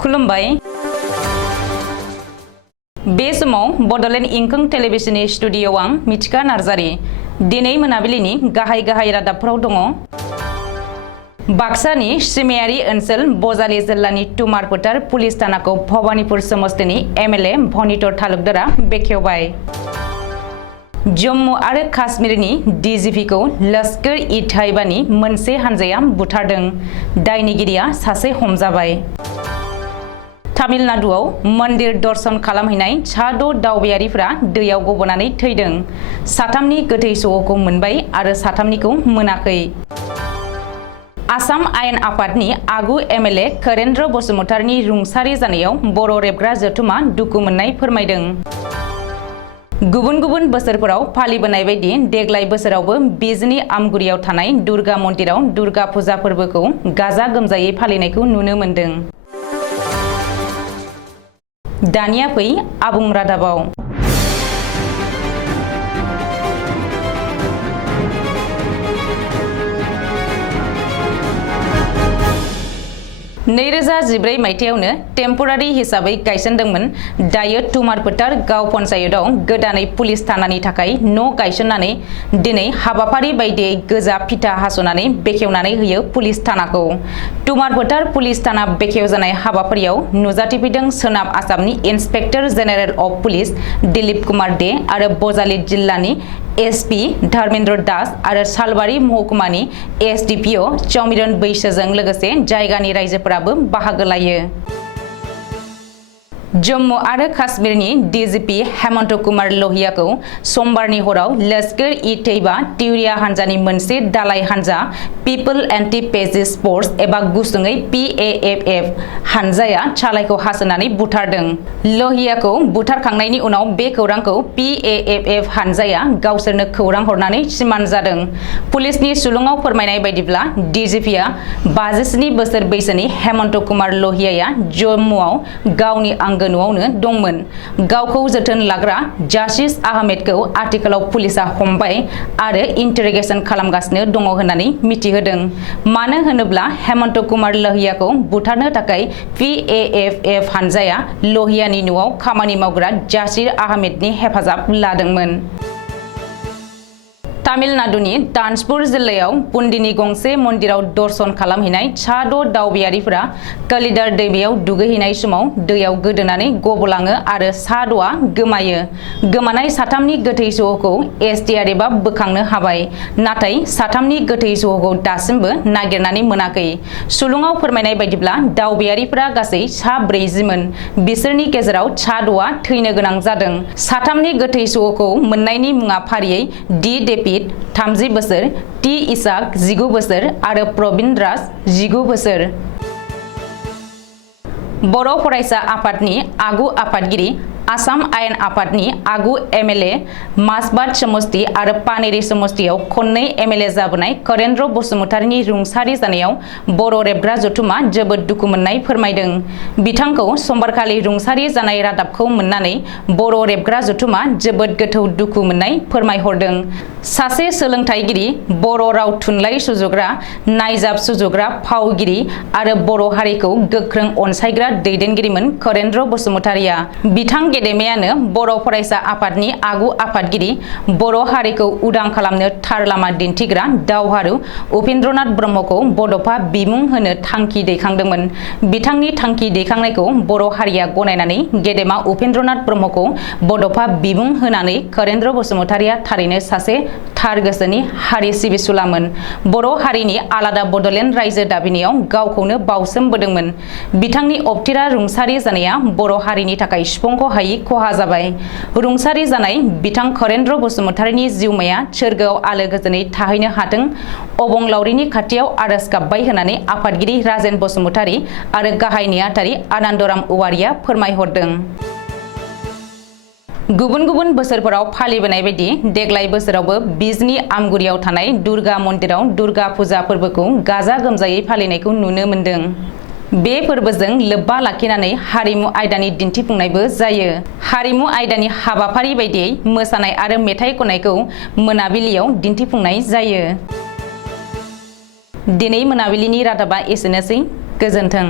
खुलुमबाय बे समाव बडलेण्ड इंखं टेलिभिजननि स्टुडिय'आव आं मिथिका नार्जारी दिनै मोनाबिलिनि गाहाय रादाबफोराव दङ। बाक्सानि सिमायारि ओनसोल बजालि जिल्लानि तुमार फोथार पुलिस थानाखौ भबानिपुर समस्तिनि एमएलए भनितर तालुकदारा बेखेवबाय। जम्मू आरो काश्मीरनि डीजीपीखौ लश्कर इ ताइबानि मोनसे हानजाया बुथारदों। दायनिगिरिया सासे हमजाबाय। तामिलनाडुआव मन्दिर दर्शन खालामहैनाय सा6 दावबायारिफ्रा दैयाव गबनानै थैदों। साथामनि गोथै सह'खौ मोनबाय आरो साथामनिखौ मोनाखै। आसाम आयेन आफादनि आगु एमएलए करेन्द्र बसुमतारीनि रुंसारि जानायाव बर' रेबग्रा जथुमा दुखु मोननाय फोरमायदों। गुबुन गुबुन बोसोरफोराव फालिबोनाय बायदि देग्लाय बोसोरावबो बिजनी आमगुरियाव थानाय दुर्गा मन्दिराव दुर्गा फुजा फोरबोखौ गाजा गोमजायै फालिनायखौ नुनो मोन्दों। दानिया फै आबुं रादाबाव। 2014 मायथाइयावनो टेम्परारि हिसाबै गायसनदोंमोन। दायो तुमार फोथार गाव पन्चायतआव गोदानै पुलिस थानानि थाखाय न' गायसननानै दिनै हाबाफारि बायदियै गोजा फिथा हास'नानै बेखेवनानै होयो पुलिस थानाखौ। तुमार फोथार पुलिस थाना बेखेवजानाय हाबाफारियाव नुजाथिफैदों सोनाब आसामनि inspector general of police Dilip Kumar दे आरो बजालि जिल्लानि एसपी धर्मेन्द्र दास आरो सालबारि महकुमानि एसडीपीओ चौमिरन बैसोजों लोगोसे जायगानि रायजोफोराबो बाहागो लायो। जम्मू आरो काश्मीरनि डीजीपी हेमंत कुमार लोहियाखौ समबारनि हराव लश्कर इ तैयबा तिउरिया हानजानि मोनसे दालाय हानजा पिपल एन्टी पेजिस फोर्स एबा गुसुङै PAFF हानजाया सालायखौ हासोनानै बुथारदों। लोहियाखौ बुथारखांनायनि उनाव बे खौरांखौ PAFF हानजाया गावसोरनो खौरां हरनानै सिमान जादों। पुलिसनि सुलुङाव फोरमायनाय बायदिब्ला डीजीपीआ 57 बोसोर बैसोनि हेमंत कुमार लोहियाया जम्मुआव गावनि आंगो न'आवनो दंमोन। गावखौ जोथोन लाग्रा जासिस आहमेदखौ आथिखालाव पुलिसा हमबाय आरो इन्टारोगेसन खालामगासिनो दङ होननानै मिथिहोदों। मानो होनोब्ला हेमंत कुमार लोहियाखौ बुथारनो थाखाय PAFF हानजाया लोहियानि न'आव खामानि मावग्रा जासिर आहमेदनि हेफाजाब लादोंमोन। तामिलनाडुनि तान्जपुर जिल्लायाव पुन्डीनि गंसे मन्दिराव दर्शन खालामहैनाय सा6 दावबायारिफोरा कलिदार दैमायाव दुगैहैनाय समाव दैयाव गोदोनानै गबलाङो आरो सा6आ गोमायो। गोमानाय साथामनि गोथै सह'खौ SDRFआ बोखांनो हाबाय, नाथाय साथामनि गोथै सह'खौ दासिमबो नागिरनानै मोनाखै। सुलुङाव फोरमायनाय बायदिब्ला दावबायारिफोरा गासै सा40मोन। बिसोरनि गेजेराव सा6आ थैनो गोनां जादों। साथामनि गोथै सह'खौ मोननायनि मुङा फारियै डी डेभिड 30 बोसोर, टी इसाक 19 बोसोर आरो प्रवीण राज 19 बोसोर। बर' फरायसा आफादनि आगु आफादगिरि, आसाम आयेन आफादनि आगु एमएलए, मासबाद समस्ति आरो पानेरी समस्तियाव खननै एमएलए जाबोनाय करेन्द्र बसुमतारीनि रुंसारि जानायाव बर' रेबग्रा जथुमा जोबोद दुखु मोननाय फोरमायदों। बिथांखौ समबारखालि रुंसारि जानाय रादाबखौ मोननानै बर' रेबग्रा जथुमा जोबोद गोथौ दुखु मोननाय फोरमायहरदों। सासे सोलोंथाइगिरि, बर' राव थुनलाइ सुजुग्रा, नायजाब सुजुग्रा, फावगिरि आरो बर' हारिखौ गोख्रों अनसायग्रा दैदेनगिरिमोन करेन्द्र बसुमतारीया। बिथां गेदेमायानो बर' फरायसा आफादनि आगु आफादगिरि, बर' हारिखौ उदां खालामनो थार लामा दिन्थिग्रा दावहारु उपेन्द्रनाथ ब्रह्मखौ बड'फा बिमुं होनो थांखि दैखांदोंमोन। बिथांनि थांखि दैखांनायखौ बर' हारिया गनायनानै गेदेमा उपेन्द्रनाथ ब्रह्मखौ बड'फा बिमुं होनानै करेन्द्र बसुमतारीया थारैनो सासे थार गोसोनि हारि सिबिसुलामोन। बर' हारिनि आलादा बडलेण्ड रायजो दाबिनायाव गावखौनो बावसोमबोदोंमोन। बिथांनि अबथिरा रुंसारि जानाया बर' हारिनि थाखाय सुफुंख' हायै खहा जाबाय। रुंसारि जानाय बिथां करेन्द्र बसुमतारीनि जिउमाया सोरगोआव आलो गोजोनै थाहैनो हाथों अबंलावरिनि खाथियाव आरज गाबबाय होननानै आफादगिरि राजेन बसुमतारी आरो गाहाय नेहाथारि आनन्दराम औवारिया फोरमायहरदों। गुबुन गुबुन बोसोरफोराव फालिबोनाय बायदि देग्लाय बोसोरावबो बिजनी आमगुरियाव थानाय दुर्गा मन्दिराव दुर्गा फुजा फोरबोखौ गाजा गोमजायै फालिनायखौ नुनो मोन्दों। बे फोरबोजों लोब्बा लाखिनानै हारिमु आयदानि दिन्थिफुंनायबो जायो। हारिमु आयदानि हाबाफारि बायदियै मोसानाय आरो मेथाइ खननायखौ मोनाबिलियाव दिन्थिफुंनाय जायो। दिनै मोनाबिलिनि रादाबा एसेनोसै। गोजोन्थों।